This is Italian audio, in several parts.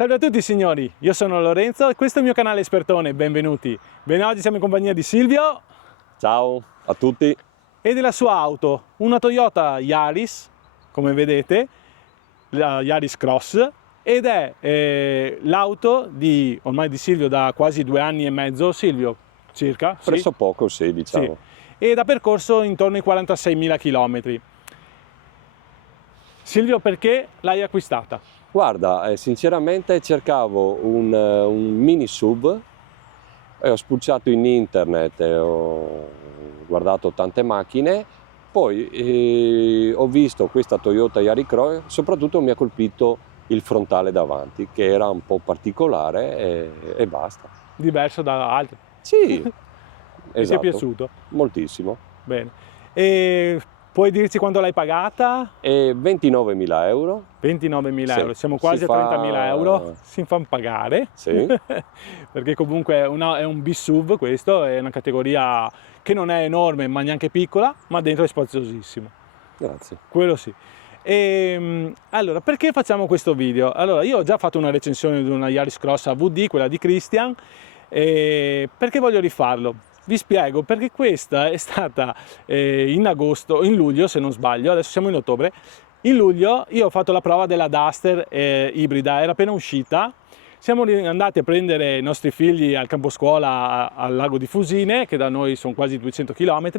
Salve a tutti signori, io sono Lorenzo e questo è il mio canale Espertone, benvenuti. Bene, oggi siamo in compagnia di Silvio. Ciao a tutti. E della sua auto, una Toyota Yaris, come vedete, la Yaris Cross, ed è l'auto ormai di Silvio da quasi 2 anni e mezzo, Silvio, circa? Presso poco, sì, diciamo. Sì. E da percorso intorno ai 46.000 km. Silvio, perché l'hai acquistata? Guarda, sinceramente cercavo un mini SUV e ho spulciato in internet e ho guardato tante macchine, poi ho visto questa Toyota Yaris Cross, soprattutto mi ha colpito il frontale davanti, che era un po' particolare e basta. Diverso da altre? Sì, esatto. Ti è piaciuto? Moltissimo. Bene. E puoi dirci quanto l'hai pagata? 29.000 euro. 29.000 euro, siamo quasi a 30.000 euro, si fanno pagare, sì. Perché comunque è un B-SUV questo, è una categoria che non è enorme ma neanche piccola, ma dentro è spaziosissimo. Grazie. Quello sì. Allora, perché facciamo questo video? Allora, io ho già fatto una recensione di una Yaris Cross AVD, quella di Christian, perché voglio rifarlo? Vi spiego, perché questa è stata in luglio se non sbaglio, adesso siamo in ottobre. In luglio io ho fatto la prova della Duster ibrida, era appena uscita. Siamo andati a prendere i nostri figli al campo scuola al lago di Fusine, che da noi sono quasi 200 km.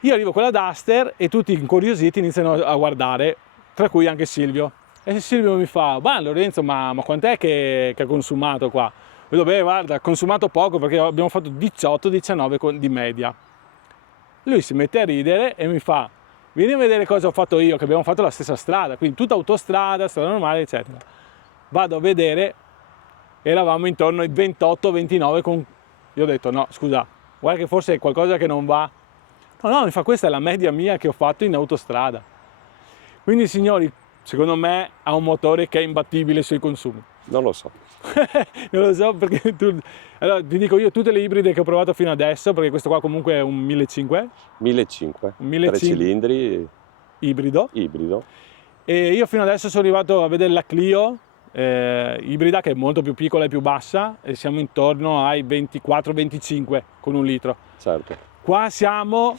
Io arrivo con la Duster e tutti incuriositi iniziano a guardare, tra cui anche Silvio. E Silvio mi fa: "Ma Lorenzo, ma quant'è che ha consumato qua?" Io dico: "Beh, guarda, ha consumato poco perché abbiamo fatto 18-19 di media." Lui si mette a ridere e mi fa: "Vieni a vedere cosa ho fatto io, che abbiamo fatto la stessa strada, quindi tutta autostrada, strada normale, eccetera." Vado a vedere, eravamo intorno ai 28-29 con... Io ho detto: "No, scusa, guarda che forse è qualcosa che non va." No, mi fa: "Questa è la media mia che ho fatto in autostrada." Quindi signori, secondo me ha un motore che è imbattibile sui consumi. Non lo so. Non lo so perché allora ti dico io tutte le ibride che ho provato fino adesso, perché questo qua comunque è un 1.500. 1.500, 3 cilindri, ibrido. E io fino adesso sono arrivato a vedere la Clio ibrida, che è molto più piccola e più bassa, e siamo intorno ai 24-25 con 1 litro. Certo. Qua siamo,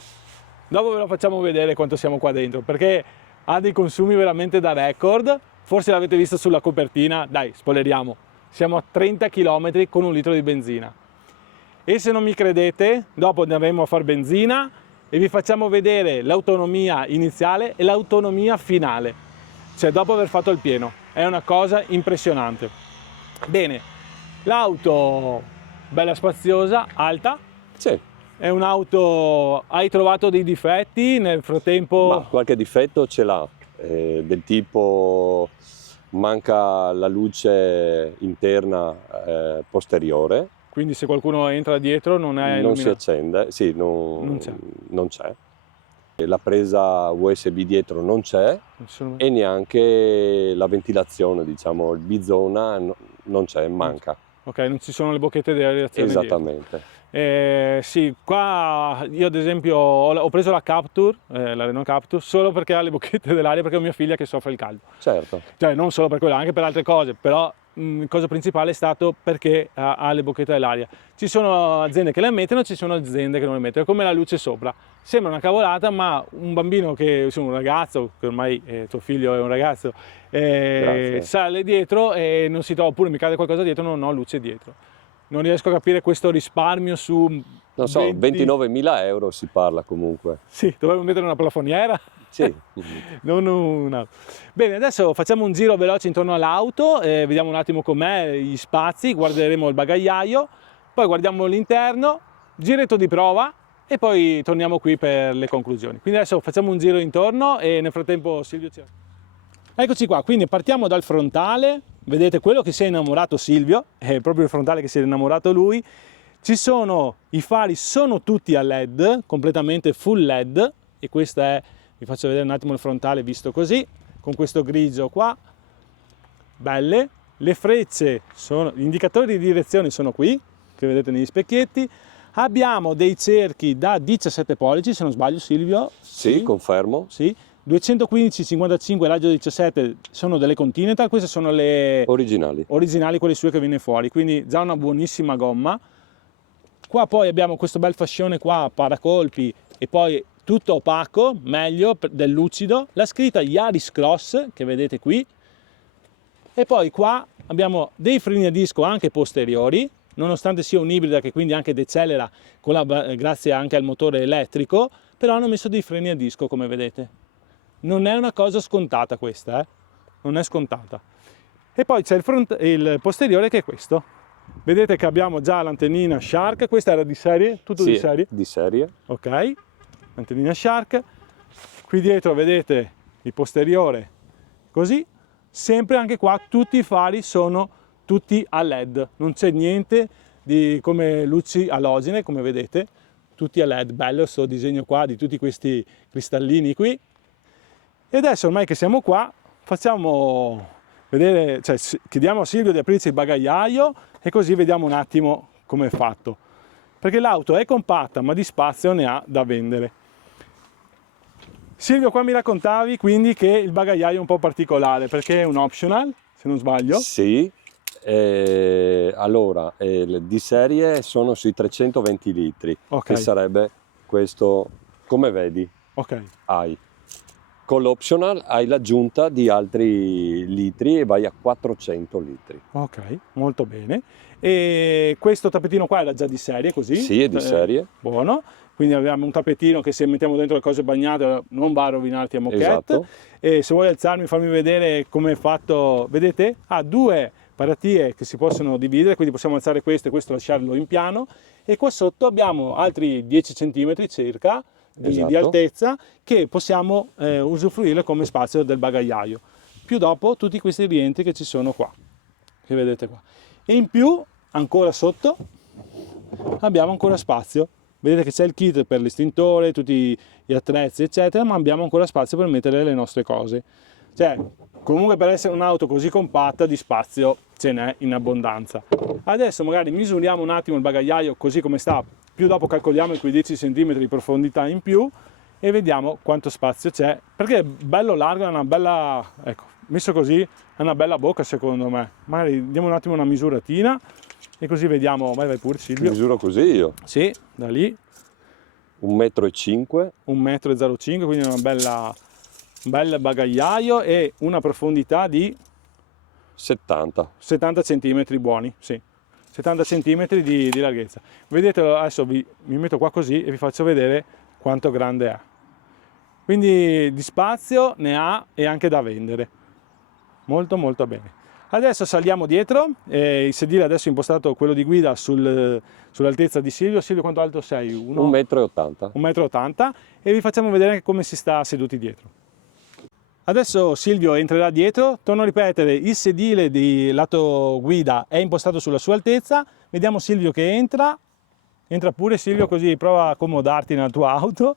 dopo ve lo facciamo vedere quanto siamo qua dentro, perché ha dei consumi veramente da record. Forse l'avete visto sulla copertina, dai, spoileriamo, siamo a 30 km con 1 litro di benzina. E se non mi credete, dopo andremo a far benzina e vi facciamo vedere l'autonomia iniziale e l'autonomia finale, cioè dopo aver fatto il pieno. È una cosa impressionante. Bene, l'auto bella spaziosa, alta. Sì. È un'auto, hai trovato dei difetti nel frattempo? Ma qualche difetto ce l'ha, del tipo manca la luce interna posteriore. Quindi se qualcuno entra dietro non è illuminato? Non si accende, sì, non c'è. La presa USB dietro non c'è e neanche la ventilazione, diciamo, il bizona non c'è, manca. Ok, non ci sono le bocchette di aerazione. Esattamente. Sì, qua io ad esempio ho preso la Captur, la Renault Captur, solo perché ha le bocchette dell'aria, perché ho mia figlia che soffre il caldo. Certo. Cioè non solo per quello, anche per altre cose, però la cosa principale è stato perché ha le bocchette dell'aria. Ci sono aziende che le mettono, ci sono aziende che non le mettono, è come la luce sopra. Sembra una cavolata, ma un bambino un ragazzo, che ormai tuo figlio è un ragazzo, sale dietro e non si trova, oppure mi cade qualcosa dietro, non ho luce dietro. Non riesco a capire questo risparmio su... Non so, 29.000 euro si parla comunque. Sì, dovevo mettere una plafoniera? Sì. Non una... Bene, adesso facciamo un giro veloce intorno all'auto, vediamo un attimo com'è, gli spazi, guarderemo il bagagliaio, poi guardiamo l'interno, giretto di prova e poi torniamo qui per le conclusioni. Quindi adesso facciamo un giro intorno e nel frattempo Silvio ci... Eccoci qua, quindi partiamo dal frontale, vedete quello che si è innamorato Silvio, è proprio il frontale che si è innamorato lui. Ci sono, i fari sono tutti a LED, completamente full LED, e questo è, vi faccio vedere un attimo il frontale visto così, con questo grigio qua, belle. Le frecce sono, gli indicatori di direzione sono qui, che vedete negli specchietti. Abbiamo dei cerchi da 17 pollici, se non sbaglio Silvio. Sì, confermo. Sì, 215, 55, raggio 17 sono delle Continental, queste sono le Originali. originali, quelle sue che viene fuori, quindi già una buonissima gomma. Qua poi abbiamo questo bel fascione qua, paracolpi, e poi tutto opaco, meglio del lucido, la scritta Yaris Cross che vedete qui, e poi qua abbiamo dei freni a disco anche posteriori, nonostante sia un'ibrida che quindi anche decelera grazie anche al motore elettrico, però hanno messo dei freni a disco come vedete. Non è una cosa scontata questa, non è scontata. E poi c'è il posteriore che è questo. Vedete che abbiamo già l'antennina Shark, questa era di serie, tutto Sì, di serie? di serie. Ok, antennina Shark. Qui dietro vedete il posteriore così. Sempre anche qua tutti i fari sono tutti a LED, non c'è niente di come luci alogene, come vedete, tutti a LED. Bello questo disegno qua di tutti questi cristallini qui. E adesso, ormai che siamo qua, facciamo vedere, cioè chiediamo a Silvio di aprirci il bagagliaio e così vediamo un attimo come è fatto. Perché l'auto è compatta, ma di spazio ne ha da vendere. Silvio, qua mi raccontavi quindi che il bagagliaio è un po' particolare, perché è un optional, se non sbaglio. Sì, allora, di serie sono sui 320 litri, Ok. che sarebbe questo, come vedi, Ok. hai. Con l'optional hai l'aggiunta di altri litri e vai a 400 litri. Ok, molto bene. E questo tappetino qua era già di serie, così? Sì, è di serie. Buono. Quindi abbiamo un tappetino che se mettiamo dentro le cose bagnate non va a rovinarti a moquette. Esatto. E se vuoi alzarmi, fammi vedere come è fatto. Vedete? Ha due paratie che si possono dividere, quindi possiamo alzare questo e questo lasciarlo in piano. E qua sotto abbiamo altri 10 cm circa di Esatto. altezza che possiamo usufruire come spazio del bagagliaio. Più dopo tutti questi rientri che ci sono qua, che vedete qua. E in più, ancora sotto, abbiamo ancora spazio. Vedete che c'è il kit per l'estintore, tutti gli attrezzi eccetera, ma abbiamo ancora spazio per mettere le nostre cose. Cioè, comunque per essere un'auto così compatta di spazio ce n'è in abbondanza. Adesso magari misuriamo un attimo il bagagliaio così come sta, più dopo calcoliamo quei 10 cm di profondità in più e vediamo quanto spazio c'è, perché è bello largo, è una bella, ecco, messo così è una bella bocca secondo me. Magari diamo un attimo una misuratina e così vediamo. Vai pure Silvio. Misuro così io. Sì, da lì 1,05 m. 1,05 m, quindi un bel bagagliaio e una profondità di 70 cm buoni, sì. 70 cm di larghezza. Vedete, adesso mi metto qua così e vi faccio vedere quanto grande è. Quindi di spazio ne ha e anche da vendere. Molto molto bene. Adesso saliamo dietro, il sedile adesso è impostato quello di guida sull'altezza di Silvio. Silvio, quanto alto sei? 1,80 m. 1,80 m e vi facciamo vedere anche come si sta seduti dietro. Adesso Silvio entrerà dietro, torno a ripetere, il sedile di lato guida è impostato sulla sua altezza, vediamo Silvio che entra pure Silvio, così prova a accomodarti nella tua auto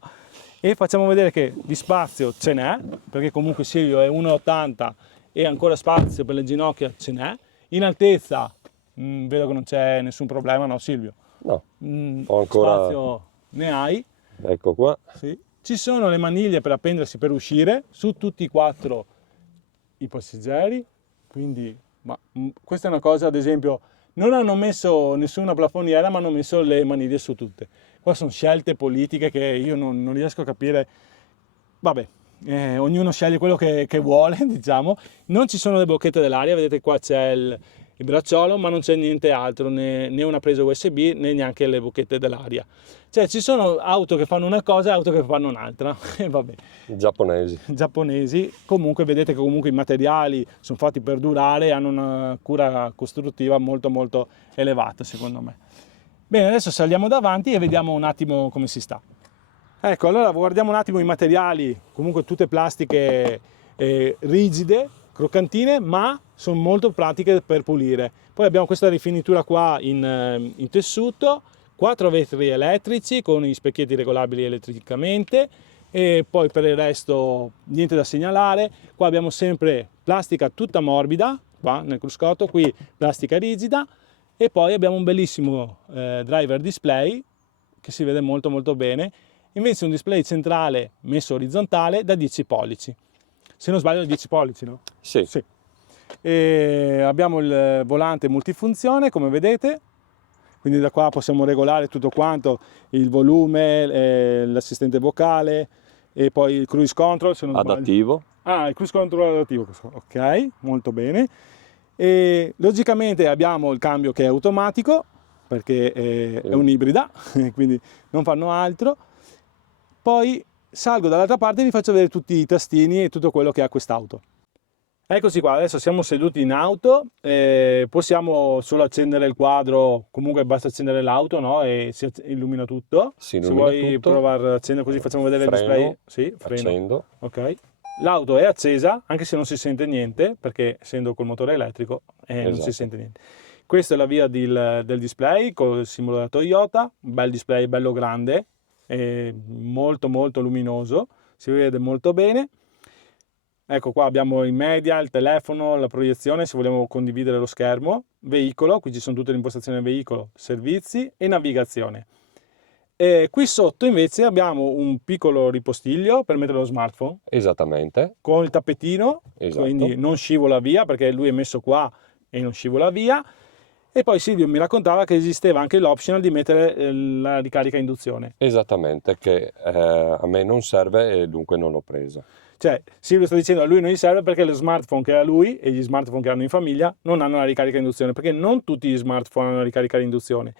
e facciamo vedere che di spazio ce n'è, perché comunque Silvio è 1,80 m e ancora spazio per le ginocchia ce n'è, in altezza vedo che non c'è nessun problema, no Silvio? No, ho ancora... Spazio ne hai. Ecco qua. Sì. Ci sono le maniglie per appendersi per uscire su tutti e quattro i passeggeri, quindi questa è una cosa, ad esempio, non hanno messo nessuna plafoniera ma hanno messo le maniglie su tutte. Qua sono scelte politiche che io non riesco a capire, vabbè, ognuno sceglie quello che vuole, diciamo. Non ci sono le bocchette dell'aria, vedete qua c'è il bracciolo, ma non c'è niente altro, né una presa USB né neanche le bocchette dell'aria. Cioè ci sono auto che fanno una cosa e auto che fanno un'altra. E vabbè. Giapponesi. Comunque vedete che comunque i materiali sono fatti per durare e hanno una cura costruttiva molto molto elevata secondo me. Bene, adesso saliamo davanti e vediamo un attimo come si sta. Ecco, allora guardiamo un attimo i materiali, comunque tutte plastiche rigide, croccantine, ma sono molto pratiche per pulire. Poi abbiamo questa rifinitura qua in tessuto, 4 vetri elettrici con gli specchietti regolabili elettricamente e poi per il resto niente da segnalare. Qua abbiamo sempre plastica tutta morbida, qua nel cruscotto, qui plastica rigida e poi abbiamo un bellissimo driver display che si vede molto molto bene invece un display centrale messo orizzontale da 10 pollici. Se non sbaglio 10 pollici, no? Sì. Sì. E abbiamo il volante multifunzione, come vedete, quindi da qua possiamo regolare tutto quanto, il volume, l'assistente vocale e poi il cruise control, se non sbaglio. Adattivo. Ah, il cruise control adattivo, ok, molto bene. E logicamente abbiamo il cambio che è automatico, perché è un'ibrida, quindi non fanno altro. Poi salgo dall'altra parte e vi faccio vedere tutti i tastini e tutto quello che ha quest'auto. Eccoci qua, adesso siamo seduti in auto, possiamo solo accendere il quadro, comunque basta accendere l'auto, no? E si illumina tutto. Si Se illumina vuoi tutto. provare a accendere così facciamo vedere il Freno, display. Sì, freno. accendo. Ok. L'auto è accesa, anche se non si sente niente, perché essendo col motore elettrico non si Esatto. sente niente. Questa è la via del display con il simbolo della Toyota, un bel display bello grande, molto molto luminoso, si vede molto bene. Ecco qua abbiamo i media, il telefono, la proiezione se vogliamo condividere lo schermo, veicolo, qui ci sono tutte le impostazioni del veicolo, servizi e navigazione. E qui sotto invece abbiamo un piccolo ripostiglio per mettere lo smartphone Esattamente. con il tappetino, Esatto. quindi non scivola via perché lui è messo qua e non scivola via. E poi Silvio mi raccontava che esisteva anche l'optional di mettere la ricarica a induzione. Esattamente, che a me non serve e dunque non l'ho presa. Cioè, Silvio sta dicendo a lui non gli serve perché lo smartphone che ha lui e gli smartphone che hanno in famiglia non hanno la ricarica a induzione, perché non tutti gli smartphone hanno la ricarica a induzione.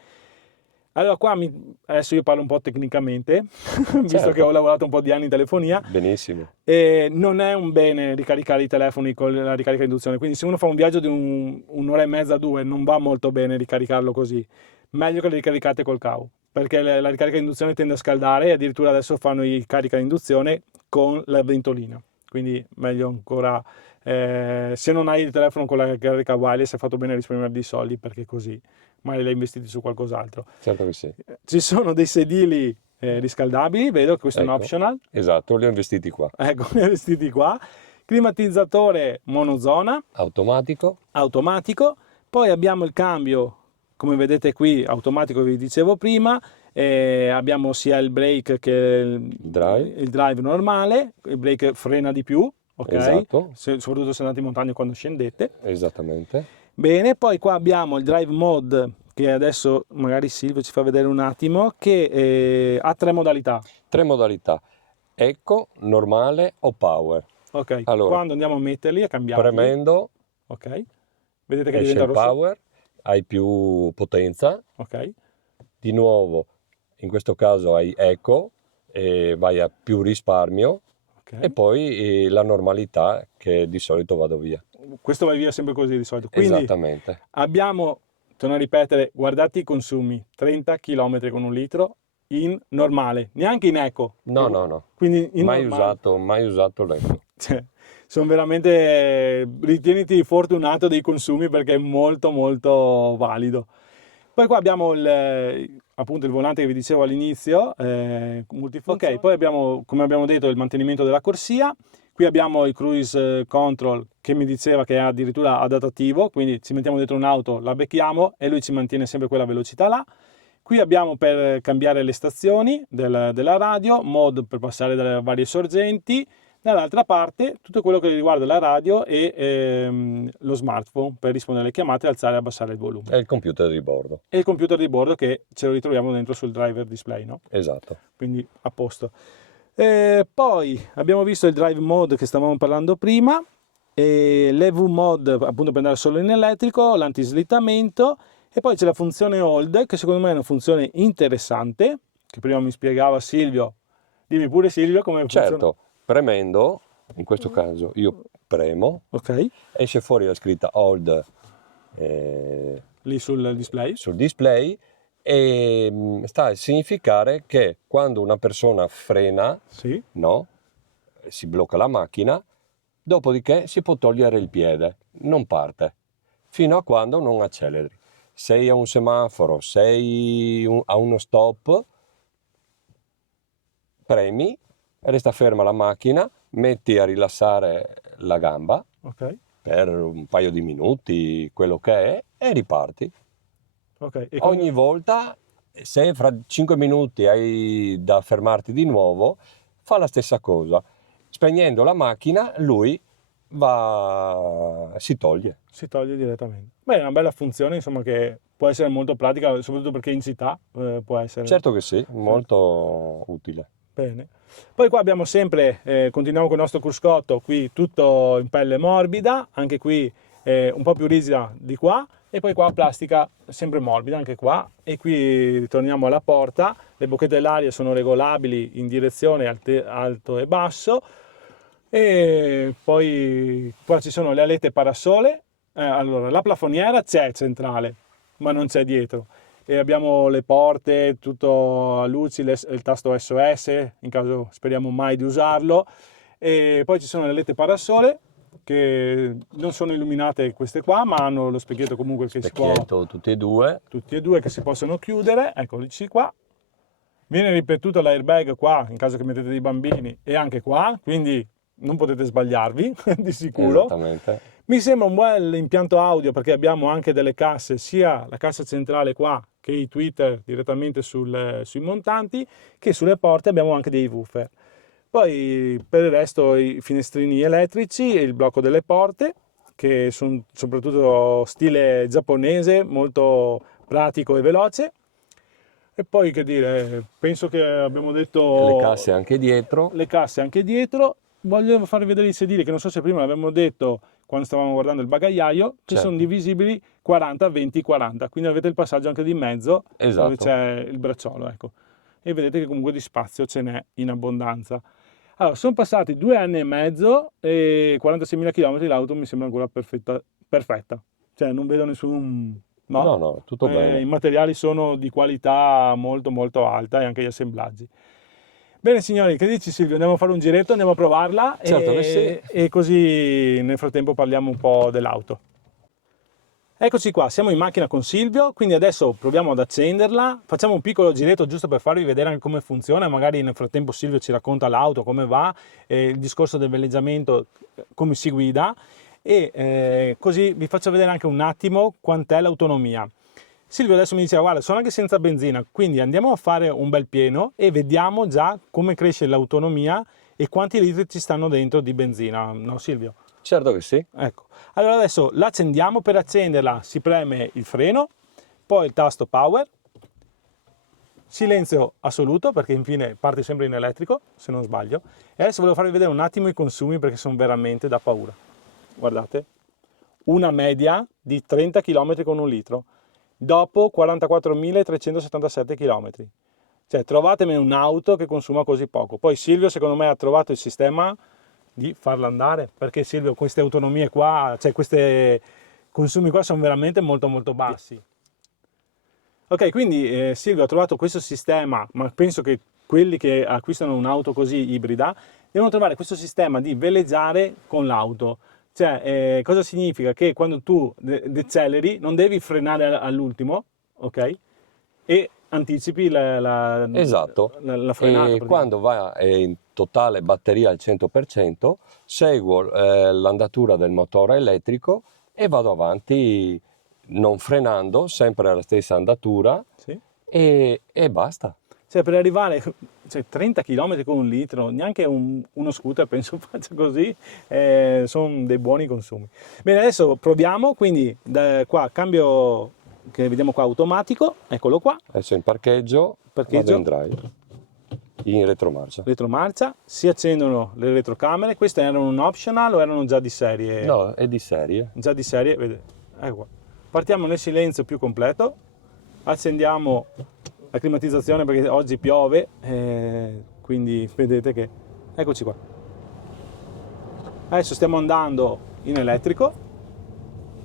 Allora qua adesso io parlo un po' tecnicamente, visto Certo. che ho lavorato un po' di anni in telefonia. Benissimo. E non è un bene ricaricare i telefoni con la ricarica a induzione, quindi se uno fa un viaggio di un'ora e mezza, due, non va molto bene ricaricarlo così. Meglio che lo ricaricate col cavo, perché la ricarica a induzione tende a scaldare e addirittura adesso fanno i carica a induzione con la ventolina, quindi meglio ancora, se non hai il telefono con la carica wireless hai fatto bene a risparmiare dei soldi, perché così magari l'hai investiti su qualcos'altro. Certo che sì. Ci sono dei sedili riscaldabili, vedo che questo è un Ecco. optional. Esatto, li ho investiti qua. Ecco, li ho vestiti qua. Climatizzatore monozona, Automatico. automatico. Poi abbiamo il cambio, come vedete qui, automatico che vi dicevo prima. Abbiamo sia il brake che il drive normale. Il brake frena di più, ok? Esatto. Soprattutto se andate in montagna quando scendete. Esattamente. Bene, poi qua abbiamo il drive mode, che adesso magari Silvio ci fa vedere un attimo, che ha 3 modalità. 3 modalità. Eco, normale o power. Ok, Allora, quando andiamo a metterli, a cambiarli, premendo, ok, vedete che esce diventa il rosso, power, hai più potenza. ok, Di nuovo, in questo caso hai eco e vai a più risparmio. ok. E poi la normalità, che di solito vado via. Questo va via sempre così di solito. Quindi Esattamente. abbiamo, torno a ripetere, guardate i consumi, 30 km con un litro in normale, neanche in eco. No. Quindi in Mai normale. usato l'eco. Cioè, sono veramente, ritieniti fortunato dei consumi perché è molto molto valido. Poi qua abbiamo appunto il volante che vi dicevo all'inizio, multifunzione. Ok, poi abbiamo, come abbiamo detto, il mantenimento della corsia. Qui abbiamo il cruise control che mi diceva che è addirittura adattativo, quindi ci mettiamo dentro un'auto, la becchiamo e lui ci mantiene sempre quella velocità là. Qui abbiamo per cambiare le stazioni della radio, mode per passare dalle varie sorgenti. Dall'altra parte tutto quello che riguarda la radio e lo smartphone per rispondere alle chiamate, alzare e abbassare il volume. È il computer di bordo. E il computer di bordo che ce lo ritroviamo dentro sul driver display, no? Esatto. Quindi a posto. Poi abbiamo visto il drive mode che stavamo parlando prima, l'EV mode appunto per andare solo in elettrico, l'antislittamento e poi c'è la funzione hold che secondo me è una funzione interessante, che prima mi spiegava Silvio. Dimmi pure Silvio come funziona. Certo, premendo, in questo caso io premo, Ok, esce fuori la scritta hold lì sul display. e sta a significare che quando una persona frena, Sì, no, si blocca la macchina, dopodiché si può togliere il piede, non parte, fino a quando non acceleri. Sei a un semaforo, sei a uno stop, premi, resta ferma la macchina, metti a rilassare la gamba ok, per un paio di minuti, quello che è, e riparti. ok. E Ogni volta se fra 5 minuti hai da fermarti di nuovo, fa la stessa cosa. Spegnendo la macchina, lui si toglie. Si toglie direttamente. Beh, è una bella funzione, insomma, che può essere molto pratica, soprattutto perché in città può essere. Certo che sì, molto utile. Bene. Poi qua abbiamo sempre, continuiamo con il nostro cruscotto, qui tutto in pelle morbida, anche qui un po' più rigida di qua, e poi qua plastica sempre morbida anche qua, e qui ritorniamo alla porta, le bocchette dell'aria sono regolabili in direzione alto e basso, e poi qua ci sono le alette parasole. Allora, la plafoniera c'è centrale, ma non c'è dietro. E abbiamo le porte, tutto a luci, il tasto SOS, in caso speriamo mai di usarlo. E poi ci sono le alette parasole, che non sono illuminate queste qua, ma hanno lo specchietto comunque che Specchietto, tutti e due. Tutti e due che si possono chiudere, eccolici qua. Viene ripetuto l'airbag qua, in caso che mettete dei bambini, e anche qua, quindi non potete sbagliarvi, di sicuro. Esattamente. Mi sembra un bel impianto audio perché abbiamo anche delle casse, sia la cassa centrale qua che i tweeter direttamente sui montanti, che sulle porte abbiamo anche dei woofer. Poi per il resto i finestrini elettrici e il blocco delle porte, che sono soprattutto stile giapponese, molto pratico e veloce. E poi che dire, penso che abbiamo detto... Le casse anche dietro. Le casse anche dietro. Voglio farvi vedere i sedili, che non so se prima l'abbiamo detto quando stavamo guardando il bagagliaio, che Certo. sono divisibili 40, 20, 40, quindi avete il passaggio anche di mezzo, Esatto. dove c'è il bracciolo, ecco. E vedete che comunque di spazio ce n'è in abbondanza. Allora, sono passati 2 anni e mezzo e 46.000 km, l'auto mi sembra ancora perfetta. Cioè non vedo nessun... No, tutto bene. I materiali sono di qualità molto molto alta e anche gli assemblaggi. Bene signori, che dici Silvio? Andiamo a fare un giretto, andiamo a provarla Certo che sì. e così nel frattempo parliamo un po' dell'auto. Eccoci qua, siamo in macchina con Silvio, quindi adesso proviamo ad accenderla, facciamo un piccolo giretto giusto per farvi vedere anche come funziona, magari nel frattempo Silvio ci racconta l'auto, come va, il discorso del veleggiamento, come si guida, e così vi faccio vedere anche un attimo quant'è l'autonomia. Silvio adesso mi diceva, guarda, sono anche senza benzina, quindi andiamo a fare un bel pieno e vediamo già come cresce l'autonomia e quanti litri ci stanno dentro di benzina, no Silvio? Certo che sì. Ecco, allora adesso l'accendiamo, per accenderla si preme il freno, poi il tasto power, silenzio assoluto perché infine parte sempre in elettrico, se non sbaglio, e adesso volevo farvi vedere un attimo i consumi perché sono veramente da paura. Guardate, una media di 30 km con 1 litro. Dopo 44.377 km. Cioè trovatemi un'auto che consuma così poco. Poi Silvio secondo me ha trovato il sistema di farla andare, perché Silvio queste autonomie qua, cioè questi consumi qua sono veramente molto molto bassi. Ok, quindi Silvio ha trovato questo sistema, ma penso che quelli che acquistano un'auto così ibrida devono trovare questo sistema di veleggiare con l'auto. Cioè, cosa significa? Che quando tu decelleri non devi frenare all'ultimo, ok? E anticipi Esatto. la frenata. E quando va in totale batteria al 100%, seguo l'andatura del motore elettrico e vado avanti non frenando, sempre alla stessa andatura, sì. e basta. Cioè per arrivare 30 km con 1 litro, neanche uno scooter penso faccia così, sono dei buoni consumi. Bene, adesso proviamo, quindi da qua cambio, che vediamo qua automatico, eccolo qua. Adesso in parcheggio, vado in drive, in retromarcia. Retromarcia, si accendono le retrocamere, queste erano un optional o erano già di serie? No, è di serie. Già di serie, vedete, ecco qua. Partiamo nel silenzio più completo, accendiamo la climatizzazione perché oggi piove, quindi vedete che, eccoci qua. Adesso stiamo andando in elettrico,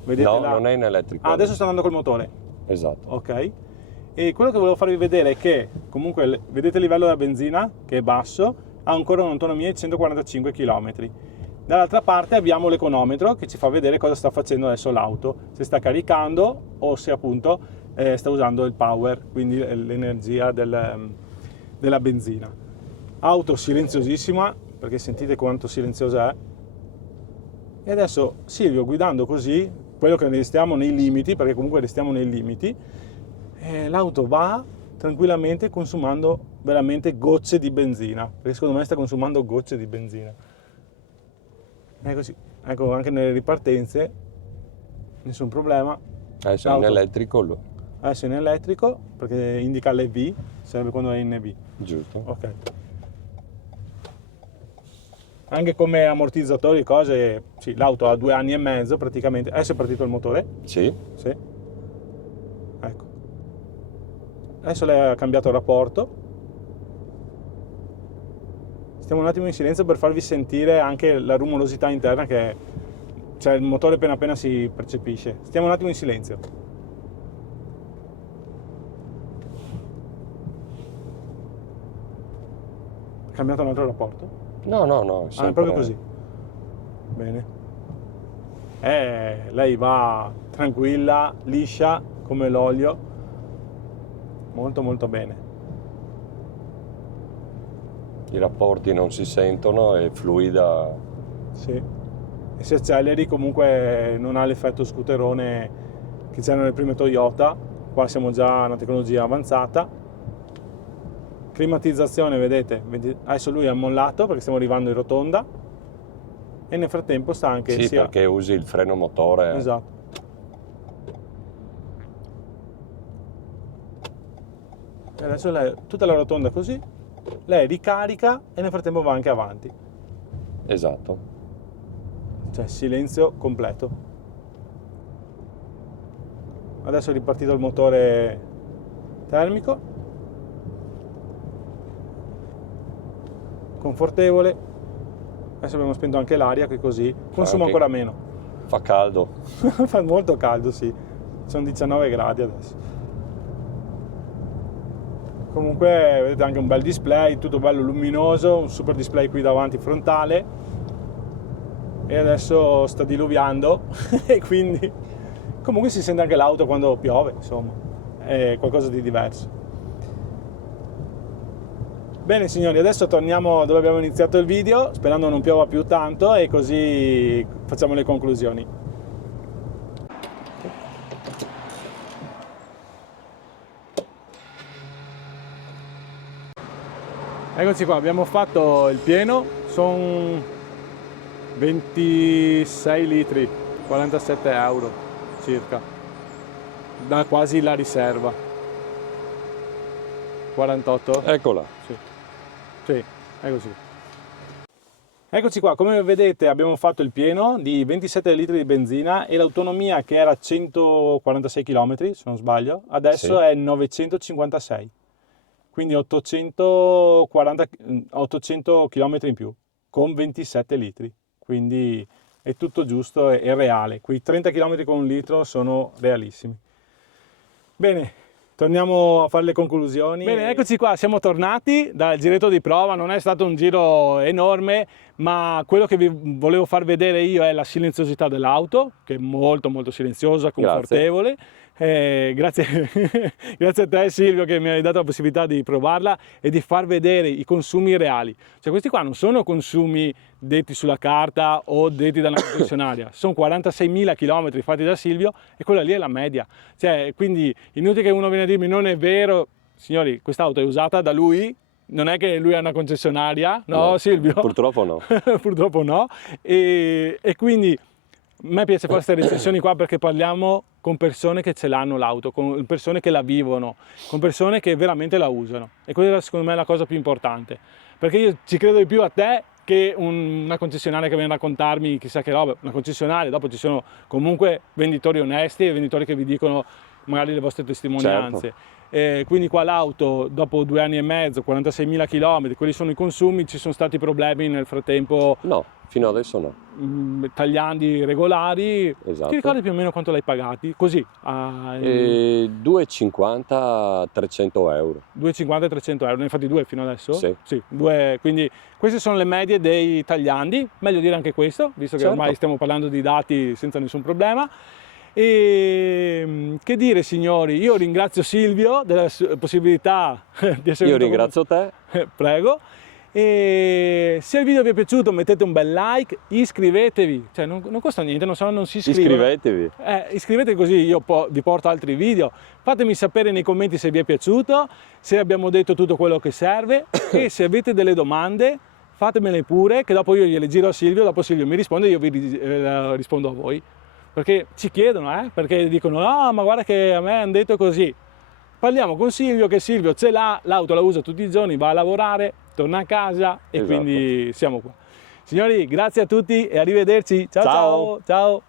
vedete no, là? Non è in elettrico. Adesso sto andando col motore. Esatto. Ok, e quello che volevo farvi vedere è che comunque vedete il livello della benzina che è basso, ha ancora un'autonomia di 145 km. Dall'altra parte abbiamo l'econometro che ci fa vedere cosa sta facendo adesso l'auto, se sta caricando o se appunto sta usando il power, quindi l'energia della benzina. Auto silenziosissima, perché sentite quanto silenziosa è. E adesso Silvio guidando così, quello che restiamo nei limiti, perché comunque restiamo nei limiti, l'auto va tranquillamente consumando veramente gocce di benzina, perché secondo me sta consumando gocce di benzina. Eccoci, ecco, anche nelle ripartenze nessun problema. Adesso è in L'auto elettrico, adesso è in elettrico perché indica le V, serve quando è in V. giusto? Ok. Anche come ammortizzatori e cose, sì, l'auto ha 2 anni e mezzo praticamente. Adesso è partito il motore? Sì. Sì. Ecco. Adesso lei ha cambiato il rapporto. Stiamo un attimo in silenzio per farvi sentire anche la rumorosità interna che cioè il motore appena appena si percepisce. Stiamo un attimo in silenzio. Ha cambiato un altro rapporto? No, Ah, è proprio così. Bene. Lei va tranquilla, liscia come l'olio. Molto molto bene. I rapporti non si sentono, è fluida. Sì. E se acceleri comunque non ha l'effetto scooterone che c'era nelle prime Toyota. Qua siamo già a una tecnologia avanzata. Climatizzazione, vedete, adesso lui è mollato perché stiamo arrivando in rotonda e nel frattempo sta anche Sì, perché usi il freno motore. Esatto. E adesso lei, tutta la rotonda così, lei ricarica e nel frattempo va anche avanti. Esatto. Cioè silenzio completo. Adesso è ripartito il motore termico. Confortevole. Adesso abbiamo spento anche l'aria che così consuma anche- ancora meno. Fa caldo. Fa molto caldo, sì. Sono 19 gradi adesso. Comunque vedete anche un bel display, tutto bello luminoso, un super display qui davanti frontale. E adesso sta diluviando e quindi comunque si sente anche l'auto quando piove, insomma. È qualcosa di diverso. Bene signori, adesso torniamo dove abbiamo iniziato il video, sperando non piova più tanto e così facciamo le conclusioni. Eccoci qua, abbiamo fatto il pieno, sono 26 litri, 47 euro circa, da quasi la riserva. 48? Eccola. Sì, è così. Eccoci qua, come vedete abbiamo fatto il pieno di 27 litri di benzina e l'autonomia che era 146 km, se non sbaglio, adesso Sì. è 956, quindi 800 km in più, con 27 litri, quindi è tutto giusto e reale, quei 30 km con un litro sono realissimi. Bene. Torniamo a fare le conclusioni. Bene, eccoci qua, siamo tornati dal giretto di prova, non è stato un giro enorme, ma quello che vi volevo far vedere io è la silenziosità dell'auto, che è molto molto silenziosa, confortevole. Grazie. Grazie a te Silvio che mi hai dato la possibilità di provarla e di far vedere i consumi reali. Cioè questi qua non sono consumi detti sulla carta o detti da una concessionaria, sono 46.000 km fatti da Silvio e quella lì è la media. Cioè, quindi inutile che uno viene a dirmi non è vero, signori, quest'auto è usata da lui, non è che lui è una concessionaria, no Silvio? Purtroppo no. Purtroppo no. E quindi a me piace fare queste recensioni qua perché parliamo con persone che ce l'hanno l'auto, con persone che la vivono, con persone che veramente la usano. E quella secondo me è la cosa più importante. Perché io ci credo di più a te che una concessionaria che viene a raccontarmi chissà che roba. Una concessionaria, dopo ci sono comunque venditori onesti e venditori che vi dicono magari le vostre testimonianze. Certo. Quindi qua l'auto dopo 2 anni e mezzo, 46.000 km, quelli sono i consumi, ci sono stati problemi nel frattempo? No, fino adesso no. Tagliandi regolari. Esatto. Ti ricordi più o meno quanto l'hai pagati? Così? 2,50 300 euro. 2,50 e 300 euro, ne hai fatti 2 fino adesso? Sì. Sì, 2, quindi queste sono le medie dei tagliandi, meglio dire anche questo, visto che Certo. ormai stiamo parlando di dati senza nessun problema. E che dire signori, io ringrazio Silvio della possibilità di essere Io venuto ringrazio te. Prego. E se il video vi è piaciuto mettete un bel like, iscrivetevi, cioè non costa niente, non si iscrivono. Iscrivetevi. Iscrivetevi così io vi porto altri video. Fatemi sapere nei commenti se vi è piaciuto, se abbiamo detto tutto quello che serve e se avete delle domande fatemele pure, che dopo io gliele giro a Silvio, dopo Silvio mi risponde e io vi rispondo a voi. Perché ci chiedono, perché dicono no, ma guarda che a me hanno detto così. Parliamo con Silvio, che Silvio ce l'ha, l'auto la usa tutti i giorni, va a lavorare, torna a casa e Esatto. quindi siamo qua. Signori, grazie a tutti e arrivederci. Ciao ciao! Ciao!